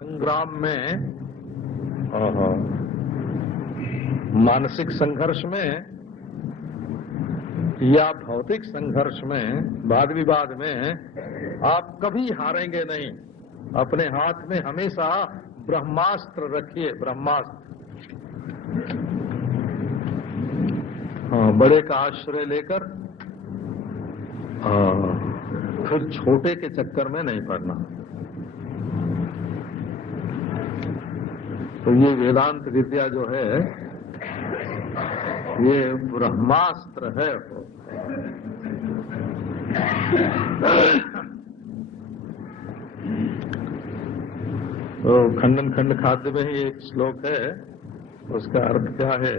संग्राम में, मानसिक संघर्ष में या भौतिक संघर्ष में, वाद विवाद में आप कभी हारेंगे नहीं। अपने हाथ में हमेशा ब्रह्मास्त्र रखिए, ब्रह्मास्त्र। बड़े का आश्रय लेकर फिर छोटे के चक्कर में नहीं पड़ना। तो ये वेदांत विद्या जो है ये ब्रह्मास्त्र है। तो खंडन खंड खाद्य में ही एक श्लोक है, उसका अर्थ क्या है?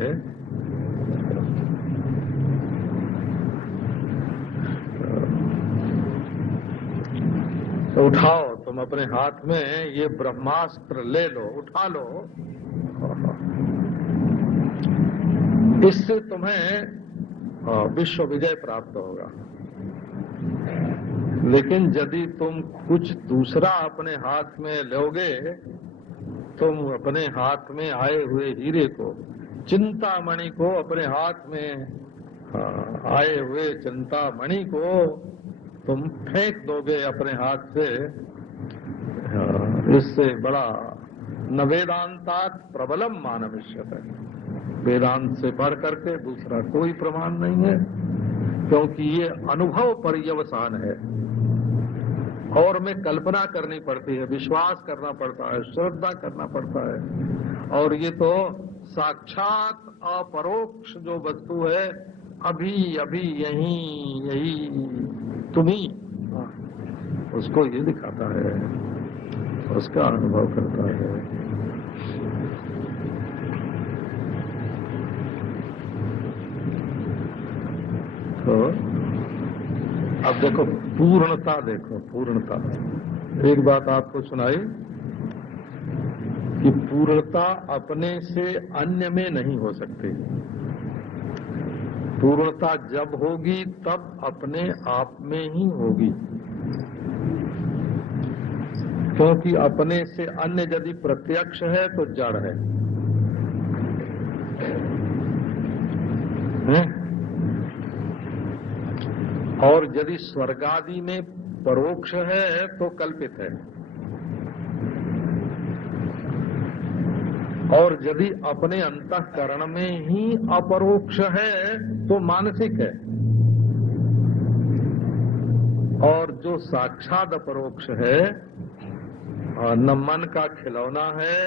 तो उठाओ, तुम अपने हाथ में ये ब्रह्मास्त्र ले लो, उठा लो। इससे तुम्हें विश्व विजय प्राप्त होगा। लेकिन यदि तुम कुछ दूसरा अपने हाथ में लोगे, तुम अपने हाथ में आए हुए हीरे को, चिंतामणि को, अपने हाथ में आए हुए चिंतामणि को तुम फेंक दोगे अपने हाथ से। इससे बड़ा न वेदांतात प्रबलम मानविष्यते, वेदांत से बढ़ करके दूसरा कोई प्रमाण नहीं है, क्योंकि ये अनुभव पर्यवसान है और में कल्पना करनी पड़ती है, विश्वास करना पड़ता है, श्रद्धा करना पड़ता है। और ये तो साक्षात अपरोक्ष जो वस्तु है, अभी अभी यही तुम्ही, उसको ये दिखाता है, उसका अनुभव करता है। तो अब देखो पूर्णता, देखो पूर्णता। एक बात आपको सुनाई कि पूर्णता अपने से अन्य में नहीं हो सकती। पूर्णता जब होगी तब अपने आप में ही होगी, क्योंकि अपने से अन्य यदि प्रत्यक्ष है तो जड़ है, और यदि स्वर्ग आदि में परोक्ष है तो कल्पित है, और यदि अपने अंतःकरण में ही अपरोक्ष है तो मानसिक है। और जो साक्षात अपरोक्ष है, न मन का खिलौना है,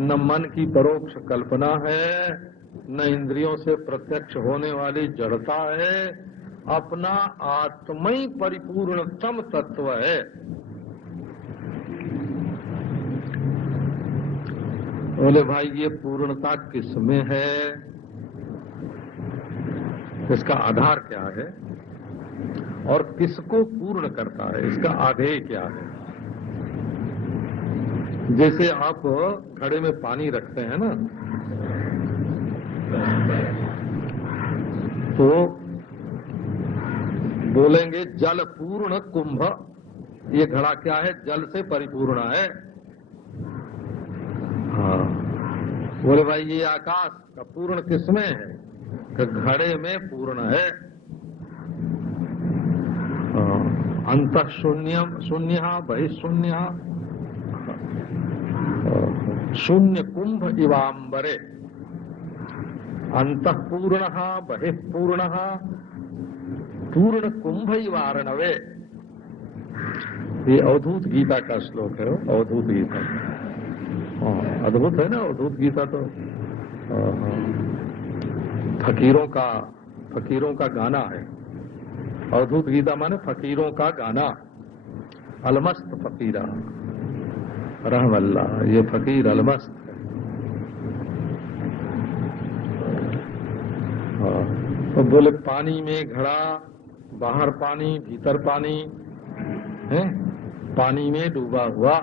न मन की परोक्ष कल्पना है, न इंद्रियों से प्रत्यक्ष होने वाली जड़ता है, अपना आत्मई परिपूर्णतम तत्व है। बोले भाई ये पूर्णता किसमें है, इसका आधार क्या है और किसको पूर्ण करता है, इसका आधेय क्या है? जैसे आप घड़े में पानी रखते हैं ना, तो बोलेंगे जल पूर्ण कुंभ, ये घड़ा क्या है? जल से परिपूर्ण है। हाँ, बोले भाई ये आकाश का पूर्ण किसमें है? घड़े में पूर्ण है। अंतः शून्यम शून्य बहिशून्य, शून्य कुंभ इवांबरे, अंतः पूर्ण बहिपूर्ण पूर्ण कुंभ इवारणवे। ये अवधूत गीता का श्लोक है, अवधूत गीता। अद्भुत है ना अवधूत गीता तो। फकीरों का गाना है अवधूत गीता, माने फकीरों का गाना। अलमस्त फकीरा रहमल्ला, ये फकीर अलमस्त है। तो बोले पानी में घड़ा, बाहर पानी, भीतर पानी है, पानी में डूबा हुआ।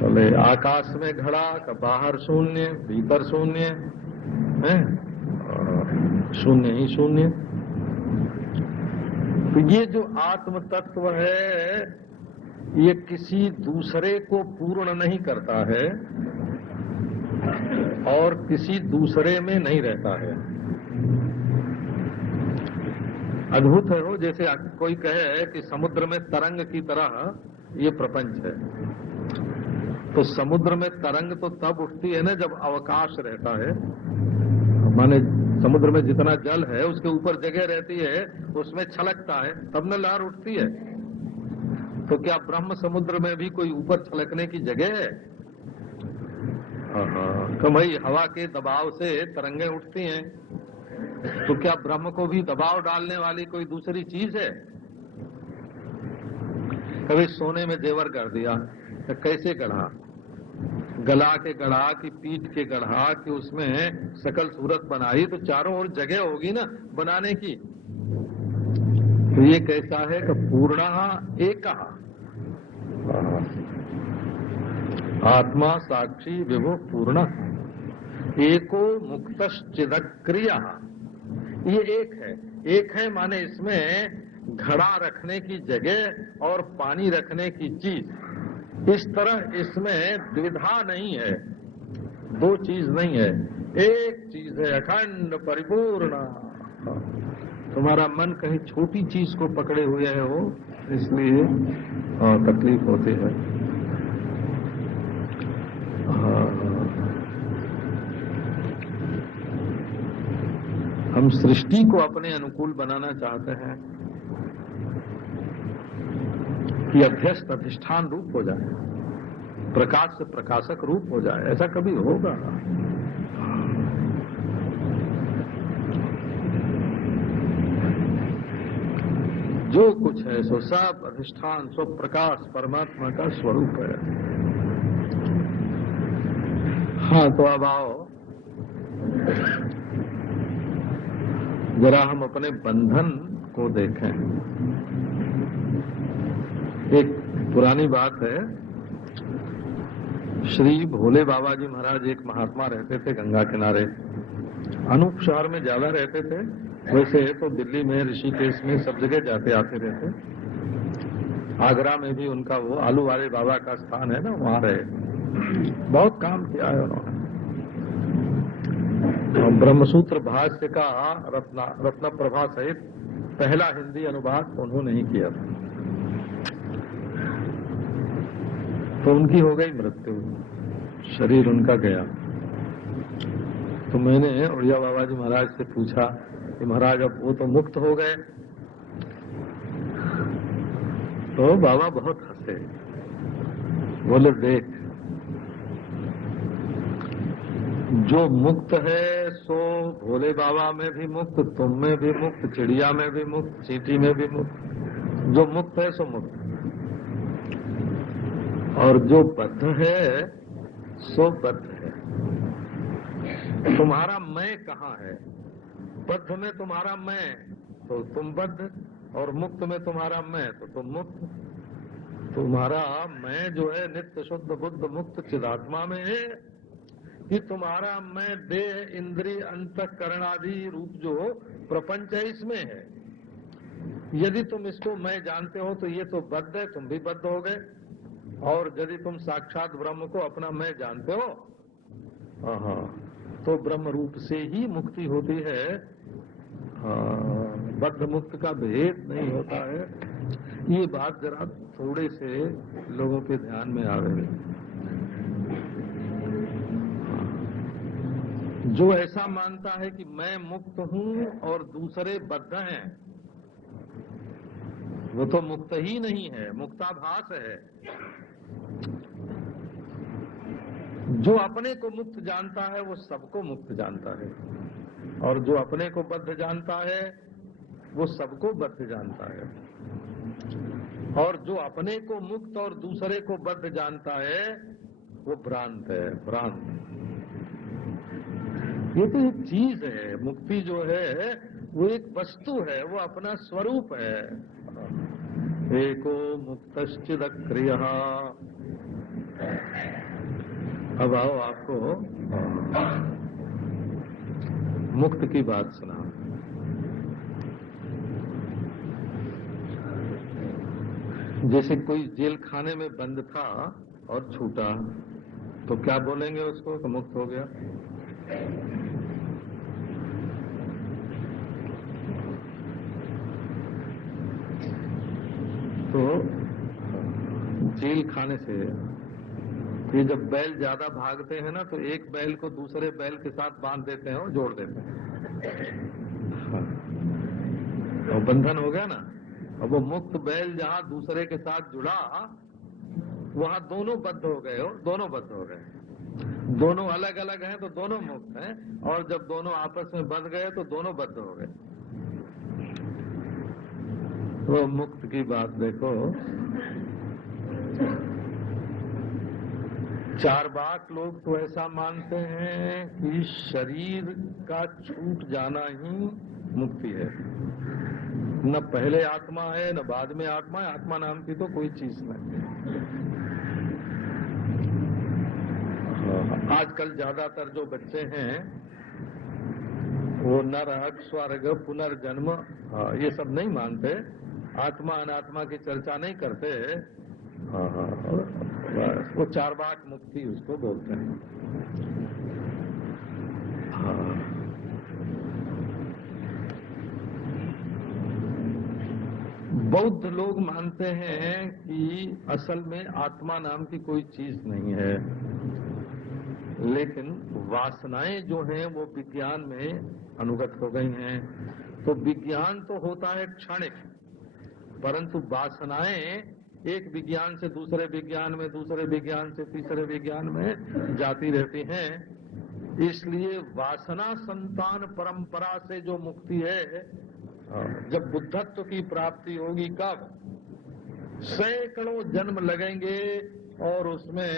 बोले आकाश में घड़ा, का बाहर शून्य, भीतर शून्य है, शून्य ही शून्य। तो ये जो आत्म तत्व है ये किसी दूसरे को पूर्ण नहीं करता है और किसी दूसरे में नहीं रहता है। अद्भुत है वो, जैसे कोई कहे कि समुद्र में तरंग की तरह ये प्रपंच है, तो समुद्र में तरंग तो तब उठती है ना जब अवकाश रहता है, माने समुद्र में जितना जल है उसके ऊपर जगह रहती है, उसमें छलकता है तब न लहर उठती है। तो क्या ब्रह्म समुद्र में भी कोई ऊपर छलकने की जगह है? तो भाई हवा के दबाव से तरंगें उठती हैं, तो क्या ब्रह्म को भी दबाव डालने वाली कोई दूसरी चीज है? कभी सोने में जेवर कर दिया तो कैसे गढ़ा, गला के गढ़ा कि पीठ के गढ़ा कि उसमें सकल सूरत बनाई, तो चारों ओर जगह होगी ना बनाने की। तो ये कैसा है कि पूर्णः एकः, आत्मा साक्षी विभु पूर्ण एको मुक्तश्चिदक्रियः। ये एक है माने इसमें घड़ा रखने की जगह और पानी रखने की चीज, इस तरह इसमें द्विधा नहीं है, दो चीज नहीं है, एक चीज है अखंड परिपूर्ण। तुम्हारा मन कहीं छोटी चीज को पकड़े हुए है वो, इसलिए तकलीफ होती है। हम सृष्टि को अपने अनुकूल बनाना चाहते हैं कि अभ्यस्त अधिष्ठान रूप हो जाए, प्रकाश से प्रकाशक रूप हो जाए, ऐसा कभी होगा? जो कुछ है सो सब अधिष्ठान स्व प्रकाश परमात्मा का स्वरूप है। हाँ, तो अब आओ जरा हम अपने बंधन को देखें। एक पुरानी बात है, श्री भोले बाबा जी महाराज एक महात्मा रहते थे गंगा किनारे, अनूप शहर में ज्यादा रहते थे, वैसे तो दिल्ली में ऋषिकेश में सब जगह जाते आते रहते। आगरा में भी उनका वो आलू वाले बाबा का स्थान है ना, वहां रहे, बहुत काम किया है उन्होंने। ब्रह्मसूत्र भाष्य का रत्न प्रभा सहित पहला हिंदी अनुवाद उन्होंने ही किया था। तो उनकी हो गई मृत्यु, शरीर उनका गया। तो मैंने उड़िया बाबा जी महाराज से पूछा कि महाराज अब वो तो मुक्त हो गए। तो बाबा बहुत हंसे, बोले देख, जो मुक्त है सो भोले बाबा में भी मुक्त, तुम में भी मुक्त, चिड़िया में भी मुक्त, चींटी में भी मुक्त। जो मुक्त है सो मुक्त, और जो बद्ध है सो बद्ध है। तुम्हारा मैं कहाँ है? बद्ध में तुम्हारा मैं तो तुम बद्ध, और मुक्त में तुम्हारा मैं तो तुम मुक्त। तुम्हारा मैं जो है नित्य शुद्ध बुद्ध मुक्त चिदात्मा में है, कि तुम्हारा मैं देह इंद्रिय अंतःकरण आदि रूप जो प्रपंच है इसमें है। यदि तुम इसको मैं जानते हो तो ये तो बद्ध है, तुम भी बद्ध हो गए। और यदि तुम साक्षात ब्रह्म को अपना मैं जानते हो, तो ब्रह्म रूप से ही मुक्ति होती है। बद्ध मुक्त का भेद नहीं होता है। ये बात जरा थोड़े से लोगों के ध्यान में आवे। जो ऐसा मानता है कि मैं मुक्त हूं और दूसरे बद्ध हैं, वो तो मुक्त ही नहीं है, मुक्ताभास है। जो अपने को मुक्त जानता है वो सबको मुक्त जानता है, और जो अपने को बद्ध जानता है वो सबको बद्ध जानता है। और जो अपने को मुक्त और दूसरे को बद्ध जानता है वो भ्रांत है, भ्रांत। ये तो एक चीज है, मुक्ति जो है वो एक वस्तु है, वो अपना स्वरूप है। एको मुक्तश्चिदक्रियः। अब आओ आपको मुक्त की बात सुना। जैसे कोई जेल खाने में बंद था और छूटा, तो क्या बोलेंगे उसको कि मुक्त हो गया? तो जेल खाने से ये जब बैल ज्यादा भागते हैं ना, तो एक बैल को दूसरे बैल के साथ बांध देते हैं और जोड़ देते हैं, और बंधन हो गया ना। अब वो मुक्त बैल जहां दूसरे के साथ जुड़ा, वहां दोनों बद्ध हो गए, दोनों बद्ध हो गए। दोनों अलग अलग हैं तो दोनों मुक्त हैं, और जब दोनों आपस में बंध गए तो दोनों बद्ध हो गए। वो मुक्त की बात देखो। चारवाक लोग तो ऐसा मानते हैं कि शरीर का छूट जाना ही मुक्ति है, न पहले आत्मा है न बाद में आत्मा है, आत्मा नाम की तो कोई चीज नहीं। आजकल ज्यादातर जो बच्चे हैं वो नरक स्वर्ग पुनर्जन्म ये सब नहीं मानते, आत्मा अनात्मा की चर्चा नहीं करते। वो चारवाक मुक्ति उसको बोलते हैं। बौद्ध लोग मानते हैं कि असल में आत्मा नाम की कोई चीज नहीं है, लेकिन वासनाएं जो हैं वो विज्ञान में अनुगत हो गई हैं। तो विज्ञान तो होता है क्षणिक, परंतु वासनाएं एक विज्ञान से दूसरे विज्ञान में, दूसरे विज्ञान से तीसरे विज्ञान में जाती रहती हैं। इसलिए वासना संतान परंपरा से जो मुक्ति है, जब बुद्धत्व की प्राप्ति होगी, कब? सैकड़ों जन्म लगेंगे, और उसमें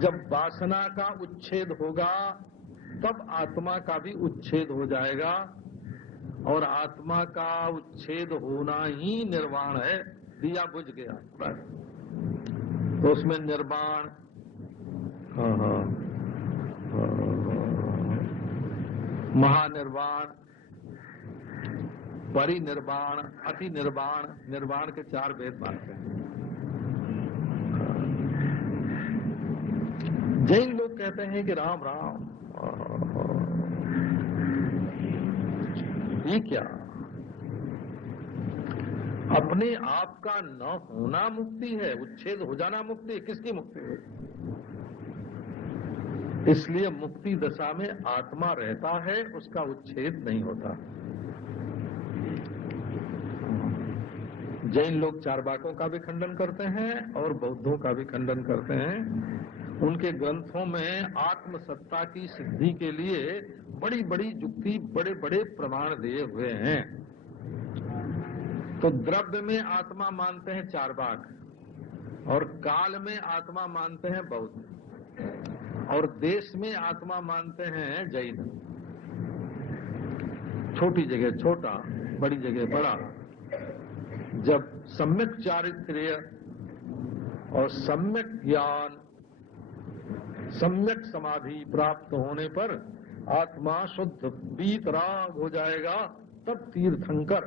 जब वासना का उच्छेद होगा तब आत्मा का भी उच्छेद हो जाएगा, और आत्मा का उच्छेद होना ही निर्वाण है। दिया बुझ गया बस, तो उसमें निर्वाण, महानिर्वाण, परिनिर्वाण, अति निर्वाण, निर्वाण के 4 भेद मानते हैं। जैन लोग कहते हैं कि राम राम, ये क्या? अपने आप का न होना मुक्ति है, उच्छेद हो जाना मुक्ति है। किसकी मुक्ति है? इसलिए मुक्ति दशा में आत्मा रहता है, उसका उच्छेद नहीं होता। जैन लोग चारवाकों का भी खंडन करते हैं और बौद्धों का भी खंडन करते हैं। उनके ग्रंथों में आत्मसत्ता की सिद्धि के लिए बड़ी बड़ी युक्ति, बड़े बड़े प्रमाण दिए हुए हैं। तो द्रव्य में आत्मा मानते हैं चारवाक, और काल में आत्मा मानते हैं बौद्ध, और देश में आत्मा मानते हैं जैन। छोटी जगह छोटा, बड़ी जगह बड़ा। जब सम्यक चारित्र्य और सम्यक ज्ञान, सम्यक समाधि प्राप्त होने पर आत्मा शुद्ध वीतराग हो जाएगा, तब तीर्थंकर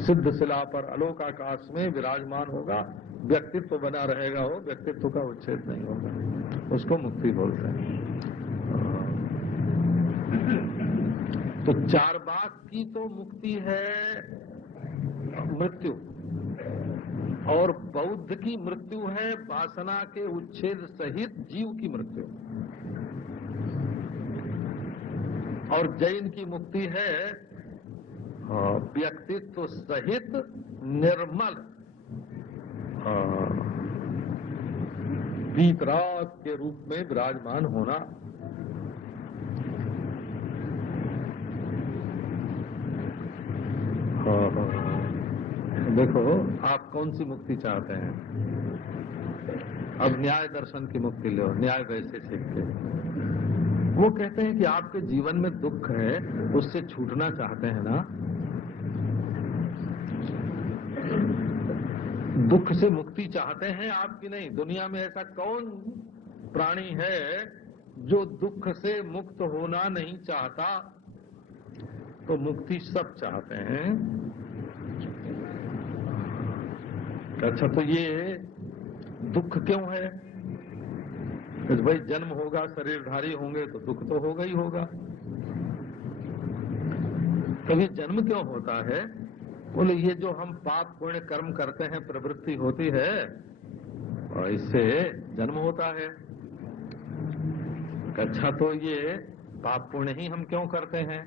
सिद्ध शिला पर अलोक आकाश में विराजमान होगा, व्यक्तित्व बना रहेगा, हो व्यक्तित्व का उच्छेद नहीं होगा, उसको मुक्ति बोलते हैं। तो चारवाक की तो मुक्ति है मृत्यु, और बौद्ध की मृत्यु है वासना के उच्छेद सहित जीव की मृत्यु, और जैन की मुक्ति है व्यक्तित्व सहित निर्मल वीतराग के रूप में विराजमान होना। देखो आप कौन सी मुक्ति चाहते हैं? अब न्याय दर्शन की मुक्ति लो, न्याय वैशेषिक के। वो कहते हैं कि आपके जीवन में दुख है, उससे छूटना चाहते हैं ना, दुख से मुक्ति चाहते हैं आपकी नहीं। दुनिया में ऐसा कौन प्राणी है जो दुख से मुक्त होना नहीं चाहता? तो मुक्ति सब चाहते हैं, अच्छा, तो ये दुख क्यों है? तो भाई जन्म होगा, शरीरधारी होंगे तो दुख तो होगा ही होगा। कभी जन्म क्यों होता है? बोले ये जो हम पाप पुण्य कर्म करते हैं, प्रवृत्ति होती है और इससे जन्म होता है। अच्छा, तो ये पाप पुण्य ही हम क्यों करते हैं?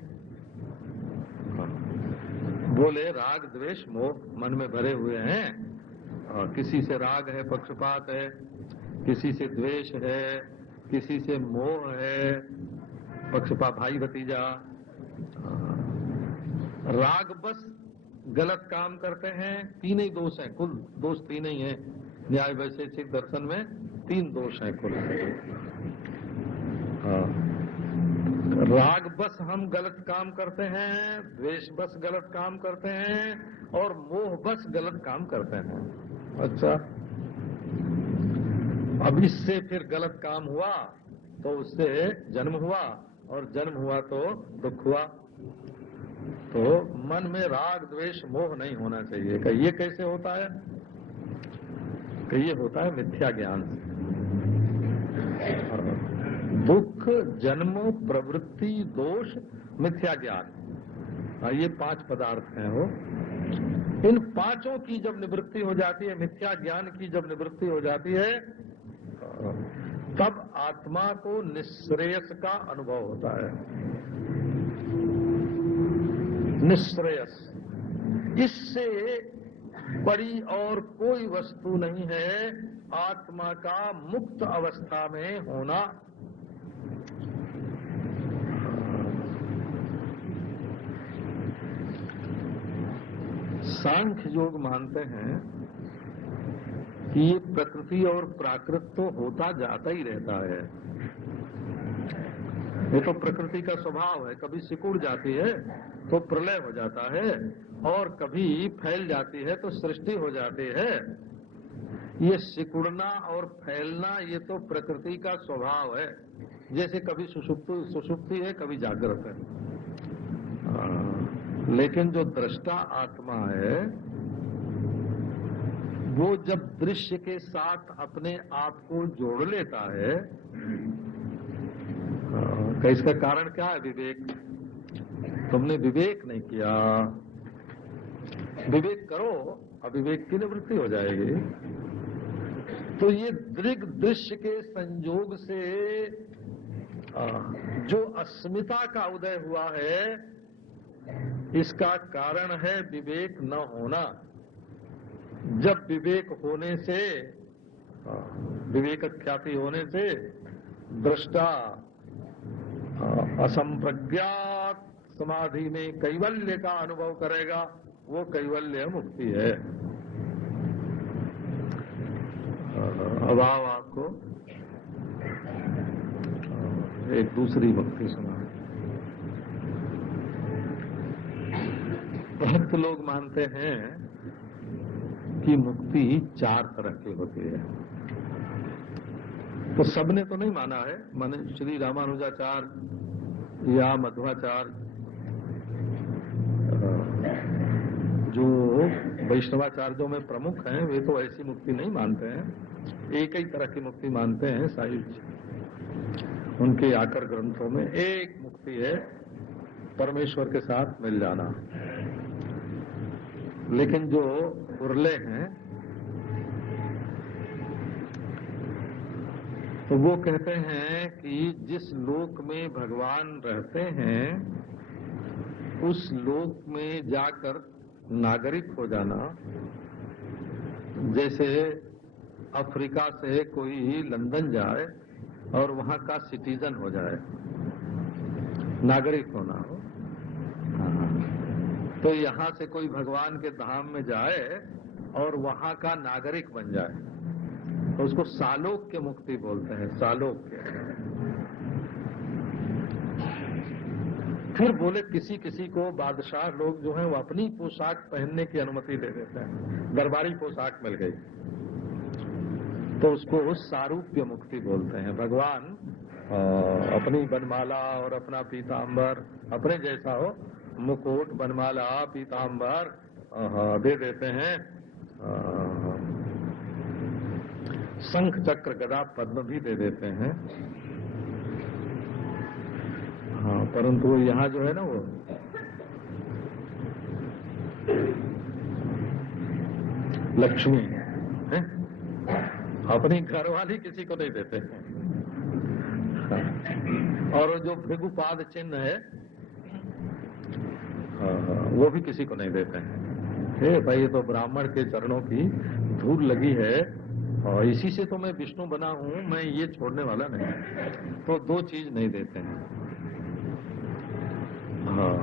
बोले राग द्वेष मोह मन में भरे हुए हैं, और किसी से राग है, पक्षपात है, किसी से द्वेष है, किसी से मोह है, पक्षपात, भाई भतीजा। राग बस गलत काम करते हैं, तीन ही दोष हैं, कुल दोष तीन ही हैं। न्याय वैशेषिक दर्शन में 3 दोष हैं कुल। राग बस हम गलत काम करते हैं, द्वेष बस गलत काम करते हैं, और मोह बस गलत काम करते हैं। अच्छा, अब इससे फिर गलत काम हुआ तो उससे जन्म हुआ, और जन्म हुआ तो दुख हुआ। तो मन में राग द्वेष मोह नहीं होना चाहिए। कि ये कैसे होता है? कि ये होता है मिथ्या ज्ञान से। दुख, जन्म, प्रवृत्ति, दोष, मिथ्या ज्ञान, ये 5 पदार्थ हैं। वो इन 5 की जब निवृत्ति हो जाती है, मिथ्या ज्ञान की जब निवृत्ति हो जाती है, तब आत्मा को निःश्रेयस का अनुभव होता है। निःश्रेयस, इससे बड़ी और कोई वस्तु नहीं है आत्मा का मुक्त अवस्था में होना। सांख्य योग मानते हैं कि ये प्रकृति और प्राकृत तो होता जाता ही रहता है। ये तो प्रकृति का स्वभाव है, कभी सिकुड़ जाती है तो प्रलय हो जाता है, और कभी फैल जाती है तो सृष्टि हो जाती है। ये सिकुड़ना और फैलना ये तो प्रकृति का स्वभाव है। जैसे कभी सुषुप्ति है, कभी जागृत है। लेकिन जो दृष्टा आत्मा है, वो जब दृश्य के साथ अपने आप को जोड़ लेता है, तो इसका कारण क्या है? विवेक। तुमने विवेक नहीं किया। विवेक करो, अविवेक की निवृत्ति हो जाएगी। तो ये दृग दृश्य के संयोग से जो अस्मिता का उदय हुआ है, इसका कारण है विवेक न होना। जब विवेक होने से, विवेक ख्याति होने से दृष्टा असंप्रज्ञात समाधि में कैवल्य का अनुभव करेगा, वो कैवल्य मुक्ति है। अब आओ आपको एक दूसरी मुक्ति सुना। बहुत लोग मानते हैं कि मुक्ति 4 तरह की होती है। तो सबने तो नहीं माना है, माने श्री रामानुजाचार्य या मध्वाचार्य, जो वैष्णवाचार्यों में प्रमुख हैं, वे तो ऐसी मुक्ति नहीं मानते हैं। एक ही तरह की मुक्ति मानते हैं साहिब। उनके आकर ग्रंथों में एक मुक्ति है, परमेश्वर के साथ मिल जाना। लेकिन जो उर्ले हैं तो वो कहते हैं कि जिस लोक में भगवान रहते हैं, उस लोक में जाकर नागरिक हो जाना, जैसे अफ्रीका से कोई लंदन जाए और वहां का सिटीजन हो जाए, नागरिक होना हो। तो यहाँ से कोई भगवान के धाम में जाए और वहां का नागरिक बन जाए, तो उसको सालोक्य मुक्ति बोलते हैं। सालोक्य। फिर बोले किसी किसी को बादशाह लोग जो हैं वो अपनी पोशाक पहनने की अनुमति दे देते हैं, दरबारी पोशाक मिल गई तो उसको सारूप्य मुक्ति बोलते हैं। भगवान अपनी बनमाला और अपना पीताम्बर, अपने जैसा हो मुकुट, बनमाला, पीताम्बर दे देते हैं शंख चक्र गदा पद्म भी दे देते हैं। हाँ, परंतु वो यहाँ जो है ना वो लक्ष्मी है, अपनी घरवाली किसी को नहीं देते हैं। और जो भृगुपाद चिन्ह है वो भी किसी को नहीं देते हैं। भाई ये तो ब्राह्मण के चरणों की धूल लगी है और इसी से तो मैं विष्णु बना हूं, मैं ये छोड़ने वाला नहीं। तो दो चीज नहीं देते हैं। हाँ,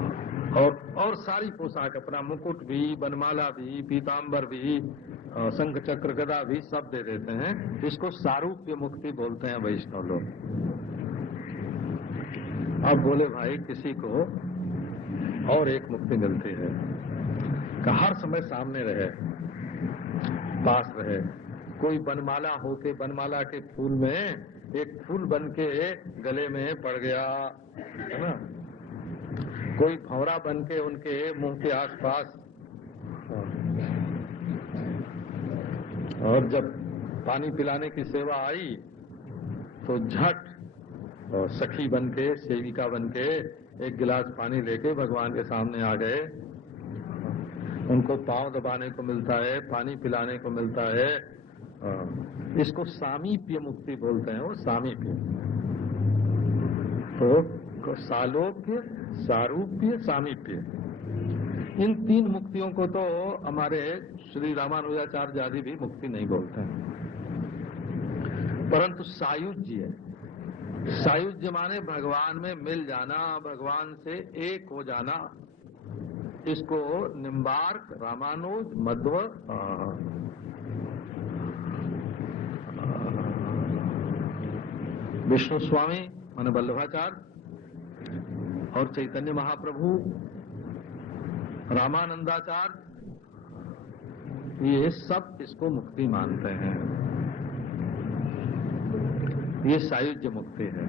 और सारी पोशाक, अपना मुकुट भी, बनमाला भी, पीताम्बर भी, शंख चक्र गदा भी सब दे देते हैं। इसको सारूप्य मुक्ति बोलते हैं वैष्णव लोग। अब बोले भाई किसी को और एक मुक्ति मिलती है कि हर समय सामने रहे, पास रहे। कोई बनमाला होके, बनमाला के फूल में एक फूल बन के गले में पड़ गया है ना, कोई भंवरा बन के उनके मुंह के आसपास, और जब पानी पिलाने की सेवा आई तो झट और सखी बन के, सेविका बन के एक गिलास पानी लेके भगवान के सामने आ गए। उनको पांव दबाने को मिलता है, पानी पिलाने को मिलता है। इसको सामीप्य मुक्ति बोलते हैं। वो सामीप्य, तो सालोक्य, सारूप्य, सामीप्य, इन तीन मुक्तियों को तो हमारे श्री रामानुजाचार्य आदि भी मुक्ति नहीं बोलते हैं, परंतु सायुज्य, सायुज्य माने भगवान में मिल जाना, भगवान से एक हो जाना। इसको निम्बार्क, रामानुज, मध्व, विष्णु स्वामी माने वल्लभाचार्य और चैतन्य महाप्रभु, रामानंदाचार्य, ये सब इसको मुक्ति मानते हैं। ये सायुज्य मुक्ति है।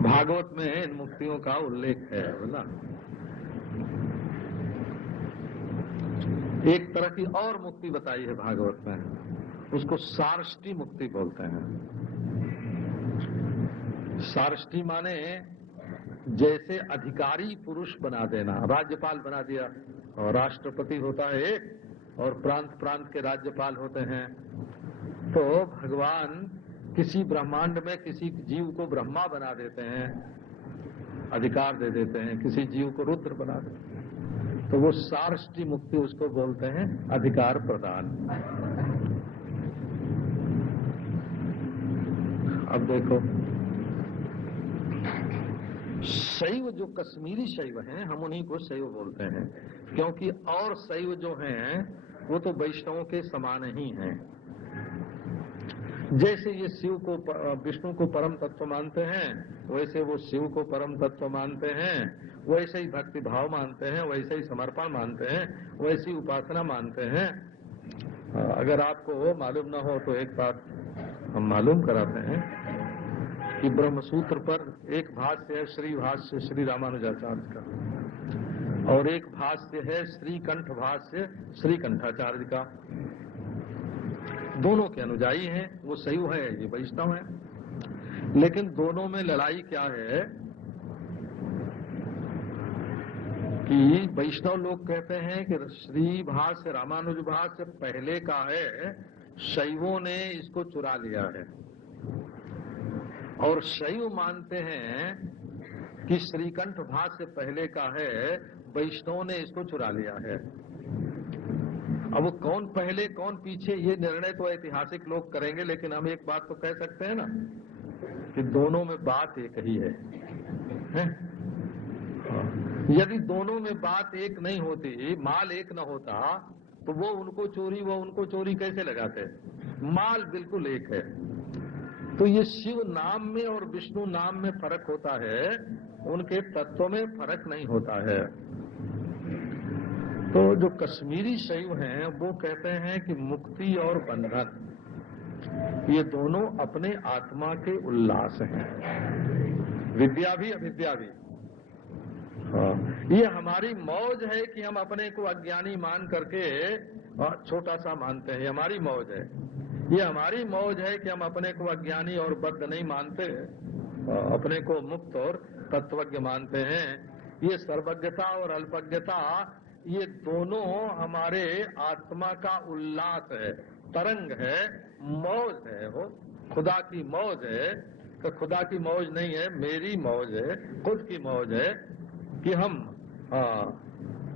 भागवत में इन मुक्तियों का उल्लेख है बोला। एक तरह की और मुक्ति बताई है भागवत में, उसको सारष्टी मुक्ति बोलते हैं। सारष्टी माने जैसे अधिकारी पुरुष बना देना, राज्यपाल बना दिया, और राष्ट्रपति होता है एक और प्रांत प्रांत के राज्यपाल होते हैं। तो भगवान किसी ब्रह्मांड में किसी जीव को ब्रह्मा बना देते हैं, अधिकार दे देते हैं, किसी जीव को रुद्र बना देते हैं। तो वो सारष्टी मुक्ति उसको बोलते हैं, अधिकार प्रदान। अब देखो, शैव जो कश्मीरी शैव हैं, हम उन्हीं को शैव बोलते हैं, क्योंकि और शैव जो हैं वो तो वैष्णवों के समान ही हैं। जैसे ये शिव को, विष्णु को परम तत्व मानते हैं, वैसे वो शिव को परम तत्व मानते हैं, वैसे ही भक्ति भाव मानते हैं, वैसे ही समर्पण मानते हैं, वैसी उपासना मानते हैं। अगर आपको मालूम न हो तो एक बात हम मालूम कराते हैं कि ब्रह्मसूत्र पर एक भाष्य है श्री भाष्य श्री रामानुजाचार्य का, और एक भाष्य है श्रीकंठ भाष्य श्री कंठाचार्य का। दोनों के अनुयायी हैं, वो शैव है, ये वैष्णव है। लेकिन दोनों में लड़ाई क्या है कि वैष्णव लोग कहते हैं कि श्री भाष्य रामानुज भाष्य पहले का है, शैवों ने इसको चुरा लिया है। और शैव मानते हैं कि श्रीकंठ भाष्य पहले का है, वैष्णव ने इसको चुरा लिया है। अब वो कौन पहले कौन पीछे, ये निर्णय तो ऐतिहासिक लोग करेंगे, लेकिन हम एक बात तो कह सकते हैं ना कि दोनों में बात एक ही है? यदि दोनों में बात एक नहीं होती, माल एक न होता, तो वो उनको चोरी कैसे लगाते? माल बिल्कुल एक है। तो ये शिव नाम में और विष्णु नाम में फर्क होता है, उनके तत्व में फर्क नहीं होता है। तो जो कश्मीरी शैव हैं वो कहते हैं कि मुक्ति और बंधन ये दोनों अपने आत्मा के उल्लास हैं, विद्या भी अविद्या भी। हाँ, ये हमारी मौज है कि हम अपने को अज्ञानी मान करके छोटा सा मानते हैं, हमारी मौज है। ये हमारी मौज है कि हम अपने को अज्ञानी और बद्ध नहीं मानते, अपने को मुक्त और तत्वज्ञ मानते हैं। ये सर्वज्ञता और अल्पज्ञता, ये दोनों हमारे आत्मा का उल्लास है, तरंग है, मौज है। वो खुदा की मौज है। तो खुदा की मौज नहीं है, मेरी मौज है, खुद की मौज है कि हम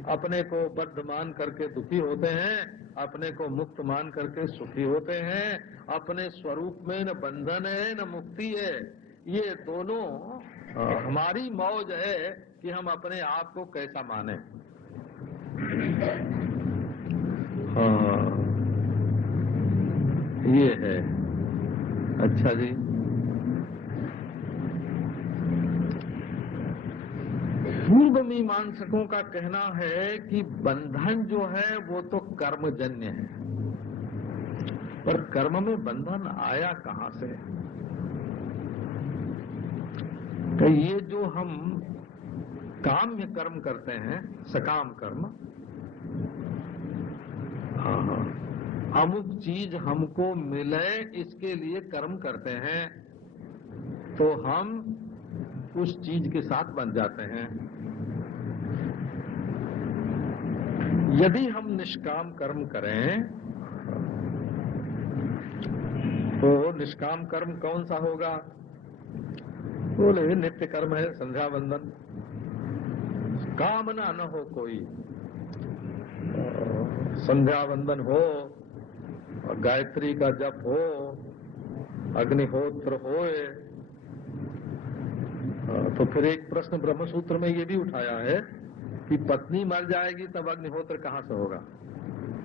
अपने को बद्ध मान करके दुखी होते हैं, अपने को मुक्त मान करके सुखी होते हैं। अपने स्वरूप में न बंधन है न मुक्ति है। ये दोनों हमारी मौज है कि हम अपने आप को कैसा माने। ये है। अच्छा जी, पूर्व मीमांसकों का कहना है कि बंधन जो है वो तो कर्मजन्य है, पर कर्म में बंधन आया कहां से? तो ये जो हम काम्य कर्म करते हैं, सकाम कर्म, अमुक चीज हमको मिले इसके लिए कर्म करते हैं, तो हम उस चीज के साथ बन जाते हैं। यदि हम निष्काम कर्म करें तो निष्काम कर्म कौन सा होगा? बोले नित्य कर्म है, संध्या वंदन, कामना न हो कोई, संध्या वंदन हो, गायत्री का जप हो, अग्निहोत्र होए। तो फिर एक प्रश्न ब्रह्मसूत्र में ये भी उठाया है कि पत्नी मर जाएगी तब अग्निहोत्र कहां से होगा?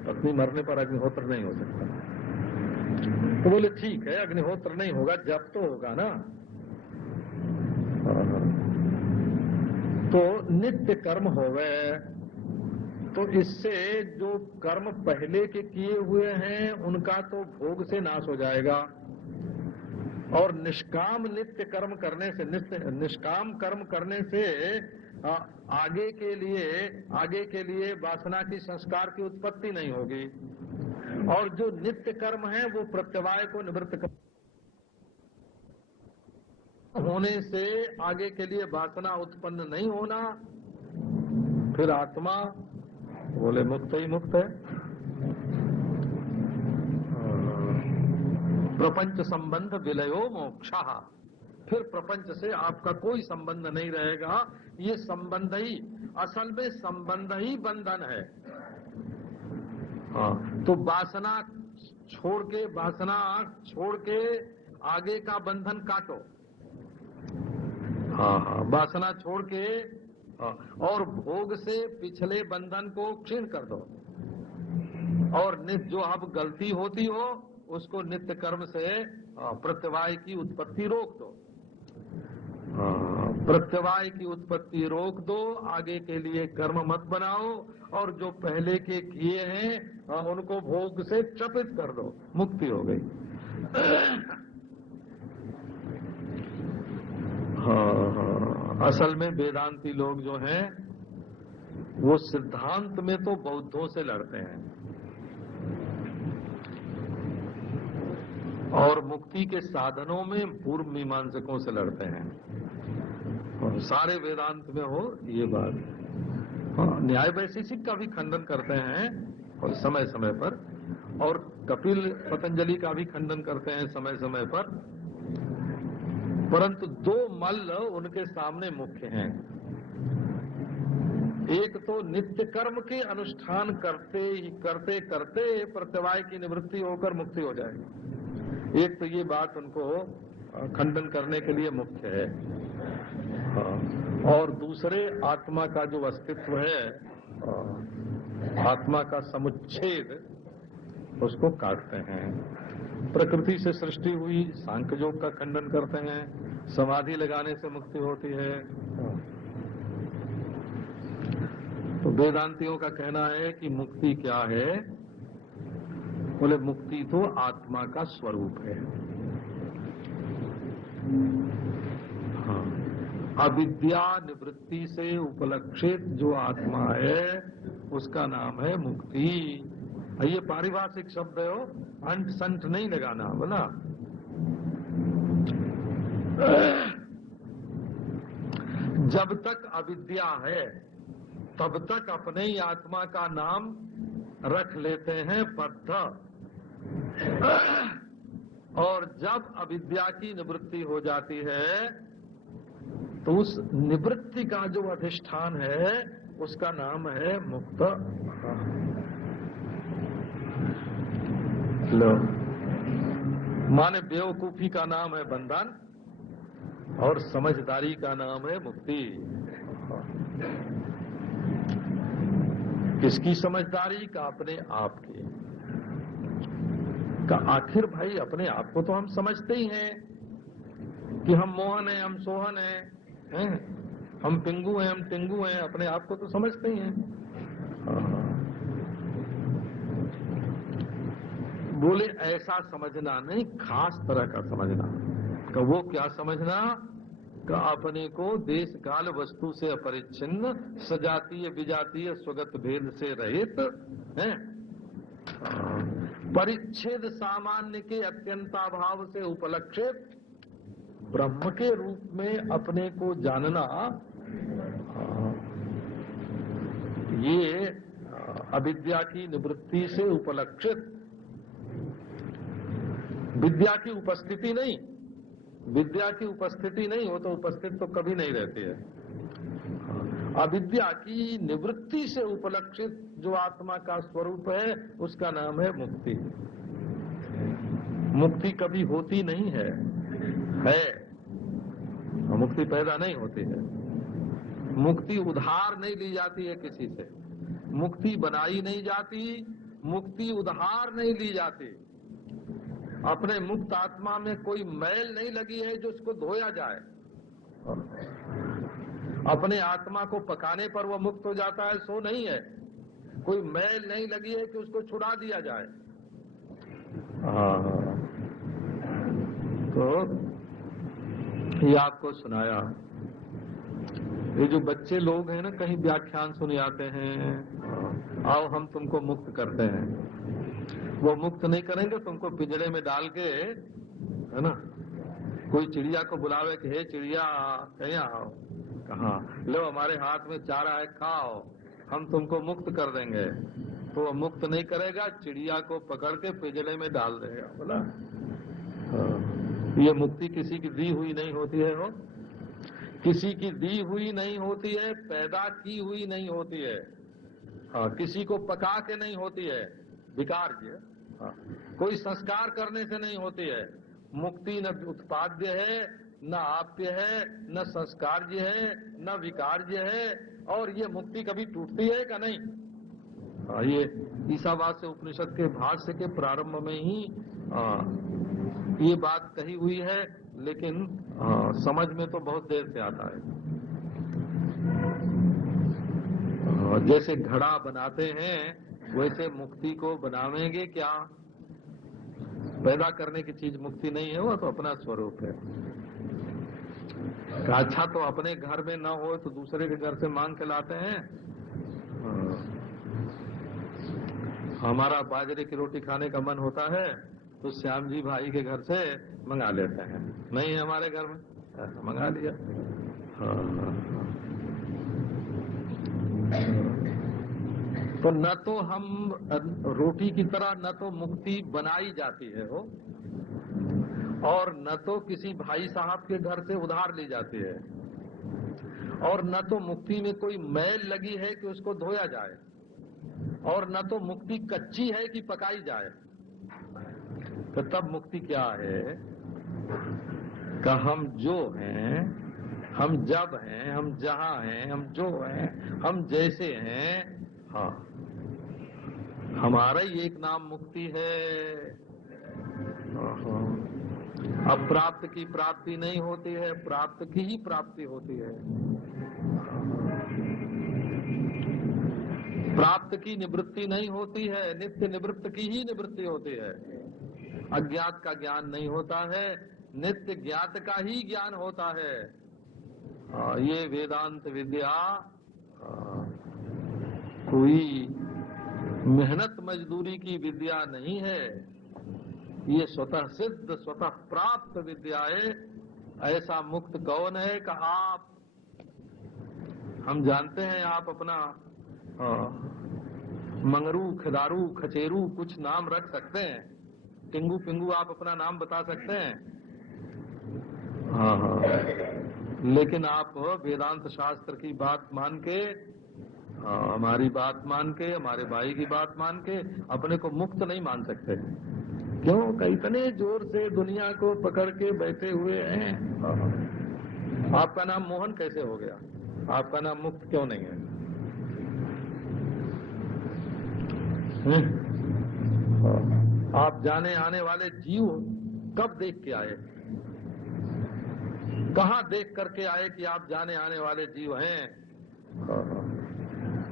पत्नी मरने पर अग्निहोत्र नहीं हो सकता। तो बोले ठीक है, अग्निहोत्र नहीं होगा, जप तो होगा ना। तो नित्य कर्म होवे, तो इससे जो कर्म पहले के किए हुए हैं उनका तो भोग से नाश हो जाएगा, और निष्काम नित्य कर्म करने से, निष्काम कर्म करने से आगे के लिए वासना की, संस्कार की उत्पत्ति नहीं होगी। और जो नित्य कर्म है वो प्रत्यवाय को निवृत्त होने से आगे के लिए वासना उत्पन्न नहीं होना, फिर आत्मा बोले मुक्त ही मुक्त है। प्रपंच संबंध विलयो मोक्षा, फिर प्रपंच से आपका कोई संबंध नहीं रहेगा। ये संबंध ही, असल में संबंध ही बंधन है। तो वासना छोड़ के आगे का बंधन काटो। वासना छोड़ के और भोग से पिछले बंधन को क्षीण कर दो, और जो अब गलती होती हो उसको नित्य कर्म से प्रत्यवाय की उत्पत्ति रोक दो। प्रत्यवाय की उत्पत्ति रोक दो, आगे के लिए कर्म मत बनाओ, और जो पहले के किए हैं उनको भोग से चपित कर दो, मुक्ति हो गई। असल में वेदांती लोग जो हैं वो सिद्धांत में तो बौद्धों से लड़ते हैं, और मुक्ति के साधनों में पूर्व मीमांसकों से लड़ते हैं। और सारे वेदांत में हो ये बात। न्याय वैशेषिक का भी खंडन करते हैं और समय समय पर, और कपिल पतंजलि का भी खंडन करते हैं समय समय पर, परंतु दो मल्ल उनके सामने मुख्य हैं। एक तो नित्य कर्म के अनुष्ठान करते करते प्रत्यवाय की निवृत्ति होकर मुक्ति हो जाएगी। एक तो ये बात उनको खंडन करने के लिए मुख्य है, और दूसरे आत्मा का जो अस्तित्व है, आत्मा का समुच्छेद, उसको काटते हैं। प्रकृति से सृष्टि हुई सांख्य योग का खंडन करते हैं, समाधि लगाने से मुक्ति होती है। तो वेदांतियों का कहना है कि मुक्ति क्या है? बोले मुक्ति तो आत्मा का स्वरूप है। अविद्या निवृत्ति से उपलक्षित जो आत्मा है उसका नाम है मुक्ति। ये पारिभाषिक शब्द हो, अंट संट नहीं लगाना बोला। जब तक अविद्या है तब तक अपने ही आत्मा का नाम रख लेते हैं बद्ध, और जब अविद्या की निवृत्ति हो जाती है तो उस निवृत्ति का जो अधिष्ठान है उसका नाम है मुक्त। लो, माने बेवकूफी का नाम है बंधन और समझदारी का नाम है मुक्ति। किसकी समझदारी का? अपने आप की। का आखिर भाई अपने आप को तो हम समझते ही हैं कि हम मोहन हैं, हम सोहन हैं, हम पिंगू हैं, हम टिंगू हैं, अपने आप को तो समझते ही हैं। बोले ऐसा समझना नहीं, खास तरह का समझना। का वो क्या समझना? का अपने को देश काल वस्तु से अपरिच्छिन्न, सजातीय विजातीय स्वगत भेद से रहित है, परिच्छेद सामान्य के अत्यंताभाव से उपलक्षित ब्रह्म के रूप में अपने को जानना, ये अविद्या की निवृत्ति से उपलक्षित, विद्या की उपस्थिति नहीं, विद्या की उपस्थिति नहीं हो तो उपस्थित तो कभी नहीं रहती है। अविद्या की निवृत्ति से उपलक्षित जो आत्मा का स्वरूप है उसका नाम है मुक्ति। मुक्ति कभी होती नहीं है, मुक्ति पैदा नहीं होती है। मुक्ति उधार नहीं ली जाती है किसी से, मुक्ति बनाई नहीं जाती, मुक्ति उधार नहीं ली जाती। अपने मुक्त आत्मा में कोई मैल नहीं लगी है जो उसको धोया जाए। अपने आत्मा को पकाने पर वो मुक्त हो जाता है, सो नहीं है। कोई मैल नहीं लगी है कि उसको छुड़ा दिया जाए। तो ये आपको सुनाया। ये जो बच्चे लोग हैं ना, कहीं व्याख्यान सुन आते हैं, आओ हम तुमको मुक्त करते हैं, वो मुक्त नहीं करेंगे। तुमको पिंजरे में डाल के, है ना, कोई चिड़िया को बुलावे कि हे चिड़िया कहीं आओ, कहाँ लो हमारे हाथ में चारा है खाओ, हम तुमको मुक्त कर देंगे, तो वो मुक्त नहीं करेगा, चिड़िया को पकड़ के पिंजरे में डाल देगा। बोला ये मुक्ति किसी की दी हुई नहीं होती है, हो किसी की दी हुई नहीं होती है, पैदा की हुई नहीं होती है, किसी को पका के नहीं होती है, विकार्य, कोई संस्कार करने से नहीं होती है। मुक्ति न उत्पाद्य है, न आप्य है, न संस्कार्य है, न विकार्य है, और ये मुक्ति कभी टूटती है का नहीं। ये ईसावास्य उपनिषद के भाष्य के प्रारंभ में ही ये बात कही हुई है, लेकिन समझ में तो बहुत देर से आता है। जैसे घड़ा बनाते हैं वैसे मुक्ति को बनावेंगे क्या? पैदा करने की चीज मुक्ति नहीं है, वो तो अपना स्वरूप है। अच्छा तो अपने घर में ना हो तो दूसरे के घर से मांग के लाते हैं। हमारा बाजरे की रोटी खाने का मन होता है तो श्याम जी भाई के घर से मंगा लेते हैं, नहीं है हमारे घर में, मंगा लिया। तो न तो हम रोटी की तरह न तो मुक्ति बनाई जाती है हो, और न तो किसी भाई साहब के घर से उधार ली जाती है, और न तो मुक्ति में कोई मैल लगी है कि उसको धोया जाए, और न तो मुक्ति कच्ची है कि पकाई जाए। तो तब मुक्ति क्या है? कि हम जो हैं, हम जब हैं, हम जहां हैं, हम जो हैं, हम जैसे हैं, हाँ, हमारा ही एक नाम मुक्ति है। अब प्राप्त की प्राप्ति नहीं होती है, प्राप्त की ही प्राप्ति होती है। प्राप्त की निवृत्ति नहीं होती है, नित्य निवृत्त की ही निवृत्ति होती है। अज्ञात का ज्ञान नहीं होता है, नित्य ज्ञात का ही ज्ञान होता है। ये वेदांत विद्या कोई मेहनत मजदूरी की विद्या नहीं है, ये स्वतः सिद्ध स्वतः प्राप्त विद्या है। ऐसा मुक्त कौन है कि आप, हम जानते हैं आप अपना मंगरू, खिदारू, खचेरू कुछ नाम रख सकते हैं, टिंगू पिंगू आप अपना नाम बता सकते हैं। हाँ, लेकिन आप वेदांत शास्त्र की बात मान के, हमारी बात मान के, हमारे भाई की बात मान के अपने को मुक्त नहीं मान सकते। क्यों? कई इतने जोर से दुनिया को पकड़ के बैठे हुए हैं। आपका नाम मोहन कैसे हो गया? आपका नाम मुक्त क्यों नहीं है? आप जाने आने वाले जीव कब देख के आए? कहाँ देख करके आए कि आप जाने आने वाले जीव हैं?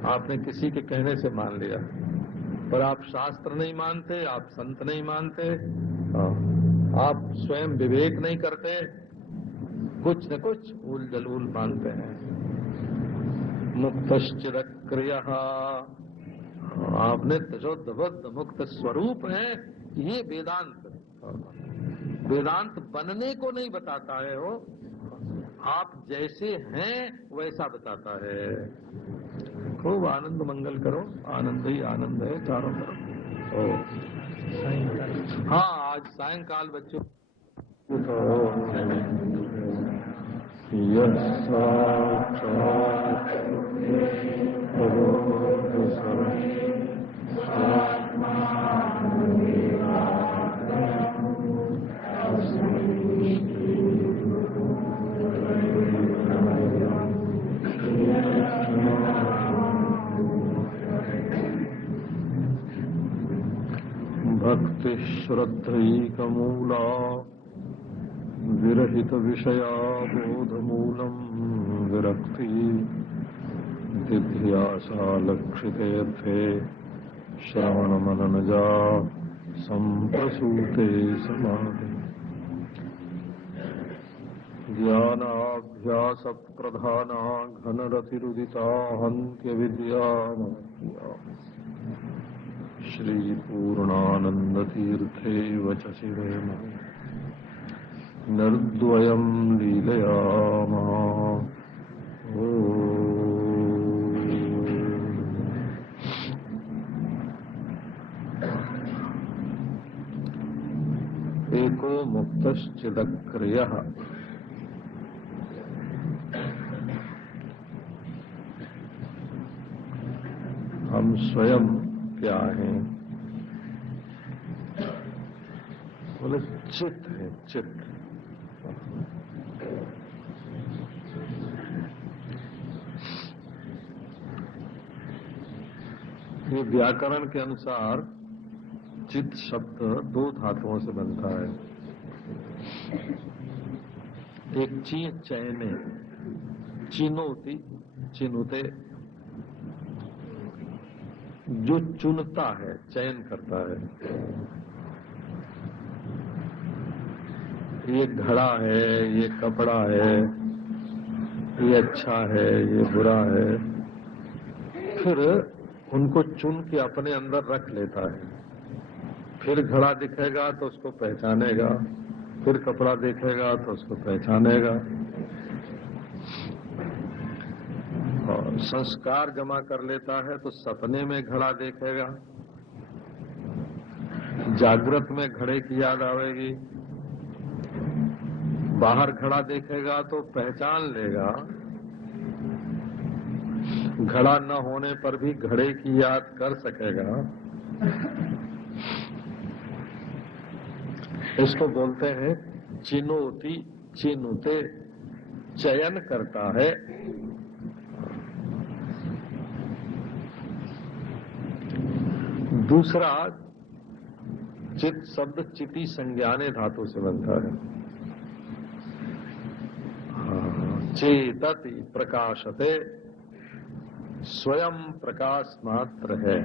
आपने किसी के कहने से मान लिया, पर आप शास्त्र नहीं मानते, आप संत नहीं मानते, आप स्वयं विवेक नहीं करते, कुछ न कुछ उल जलूल मानते हैं। मुक्तश्चिदक्रियः, आपने तजोद्बद्ध मुक्त स्वरूप है। ये वेदांत, वेदांत बनने को नहीं बताता है, वो आप जैसे हैं वैसा बताता है। खूब आनंद मंगल करो, आनंद ही आनंद है चारों तरफ। हाँ, आज सायंकाल बच्चों भक्ति श्रद्धैकमूला विरहित विषया बोधमूलम विरक्ति दिध्यासा लक्षितेऽर्थे श्रवण मननजा संप्रसूते समाधि ज्ञानाभ्यास प्रधाना घनरतिरुदिता हन्त्य विद्या श्री पूर्णानंद तीर्थे वचसिरे निर्द्वयं लीलयामा। एको मुक्तश्चिदक्रियः, हम स्वयं क्या है? बोले चित्त है, चित्त। ये व्याकरण के अनुसार चित्त शब्द दो धातुओं से बनता है। एक ची चयने, चिनोती, चिनुते, जो चुनता है, चयन करता है। ये घड़ा है, ये कपड़ा है, ये अच्छा है, ये बुरा है, फिर उनको चुन के अपने अंदर रख लेता है। फिर घड़ा दिखेगा तो उसको पहचानेगा, फिर कपड़ा देखेगा तो उसको पहचानेगा। और संस्कार जमा कर लेता है तो सपने में घड़ा देखेगा, जागृत में घड़े की याद आवेगी, बाहर घड़ा देखेगा तो पहचान लेगा, घड़ा न होने पर भी घड़े की याद कर सकेगा। इसको बोलते हैं चिनोती, चिनुते, चयन करता है। दूसरा चित शब्द चिति संज्ञाने धातु से बनता है। चेतति प्रकाशते, स्वयं प्रकाश मात्र है।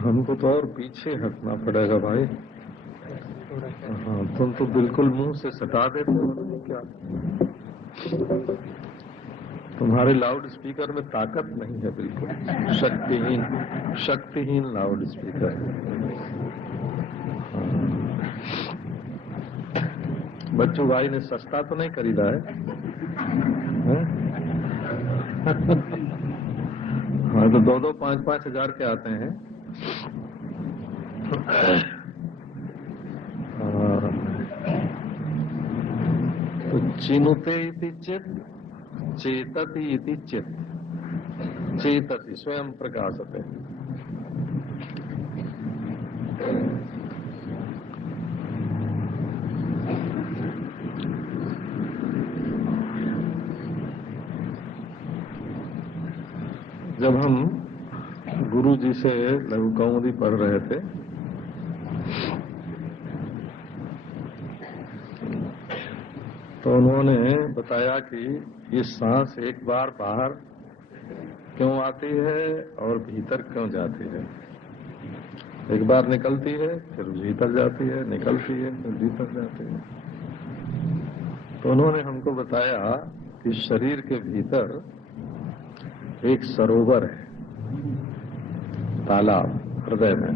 हमको तो और पीछे हटना पड़ेगा भाई। हाँ, तुम तो बिल्कुल मुंह से सटा देते हो क्या। तुम्हारे लाउड स्पीकर में ताकत नहीं है, बिल्कुल शक्तिहीन लाउड स्पीकर। बच्चों भाई ने सस्ता तो नहीं खरीदा है? हाँ, तो 2-2, 5-5 हजार के आते हैं। तो चिनुते इति चित्, चेतति इति चित्। चेतति स्वयं प्रकाशते। जब हम गुरु जी से लघु कौमुदी पढ़ रहे थे, तो उन्होंने बताया कि ये सांस एक बार बाहर क्यों आती है और भीतर क्यों जाती है। एक बार निकलती है, फिर भीतर जाती है, निकलती है, फिर भीतर जाती है। तो उन्होंने हमको बताया कि शरीर के भीतर एक सरोवर है, तालाब हृदय में,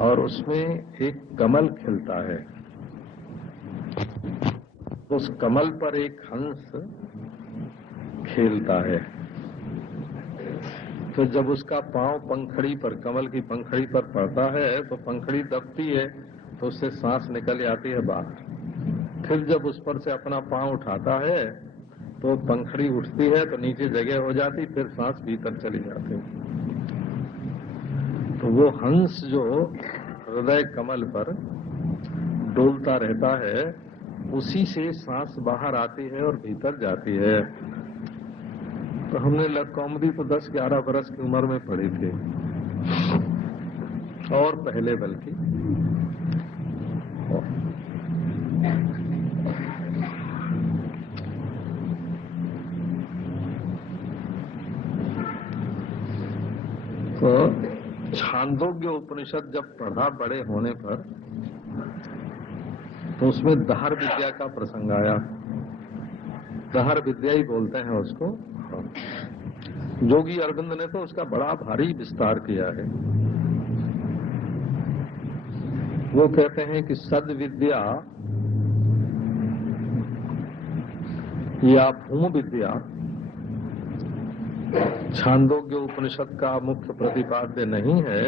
और उसमें एक कमल खिलता है। उस कमल पर एक हंस खेलता है। तो जब उसका पांव पंखड़ी पर, कमल की पंखड़ी पर पड़ता है, तो पंखड़ी दबती है, तो उससे सांस निकल आती है बाहर। फिर जब उस पर से अपना पांव उठाता है, तो पंखड़ी उठती है, तो नीचे जगह हो जाती, फिर सांस भीतर चली जाती है। तो वो हंस जो हृदय कमल पर डोलता रहता है, उसी से सांस बाहर आती है और भीतर जाती है। तो हमने लघु कौमुदी तो 10-11 बरस की उम्र में पढ़ी थी, और पहले बल्कि। तो छांदोग्य उपनिषद जब पढ़ा बड़े होने पर, तो उसमें दहर विद्या का प्रसंग आया। दहर विद्या ही बोलते हैं उसको। जोगी अरविंद ने तो उसका बड़ा भारी विस्तार किया है। वो कहते हैं कि सद विद्या या भूम विद्या छांदोग्य उपनिषद का मुख्य प्रतिपाद्य नहीं है,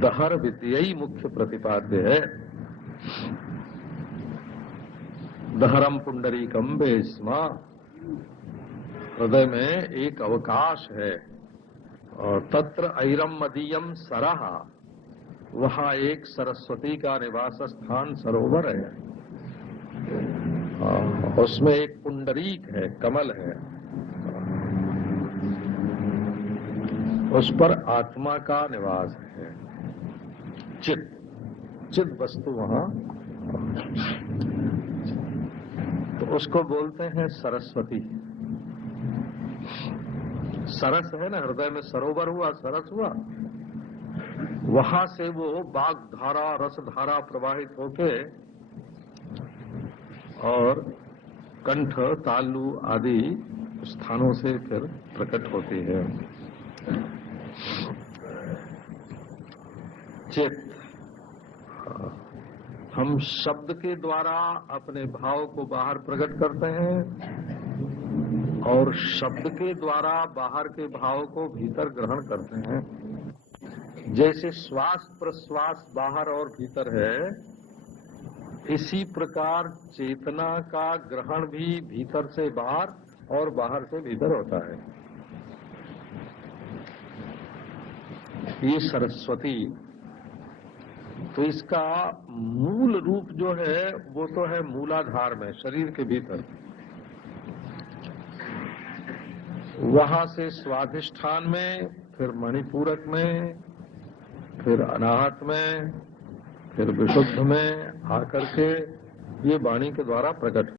दहर विद्या ही मुख्य प्रतिपाद्य है। दहरम पुंडरीकम बेस्मा, हृदय में एक अवकाश है, और तत्र ऐरम मदीयम सरह, वहां एक सरस्वती का निवास स्थान सरोवर है। उसमें एक पुंडरीक है, कमल है, उस पर आत्मा का निवास है, चित वस्तु वहां। तो उसको बोलते हैं सरस्वती। सरस है ना, हृदय में सरोवर हुआ, सरस हुआ, वहां से वो बाग धारा, रस धारा प्रवाहित होके और कंठ, तालु आदि स्थानों से फिर प्रकट होती है। चित्त, हम शब्द के द्वारा अपने भाव को बाहर प्रकट करते हैं, और शब्द के द्वारा बाहर के भाव को भीतर ग्रहण करते हैं। जैसे श्वास प्रश्वास बाहर और भीतर है, इसी प्रकार चेतना का ग्रहण भी भीतर से बाहर और बाहर से भीतर होता है। ये सरस्वती, तो इसका मूल रूप जो है वो तो है मूलाधार में, शरीर के भीतर। वहां से स्वाधिष्ठान में, फिर मणिपूरक में, फिर अनाहत में, फिर विशुद्ध में आकर के ये वाणी के द्वारा प्रकट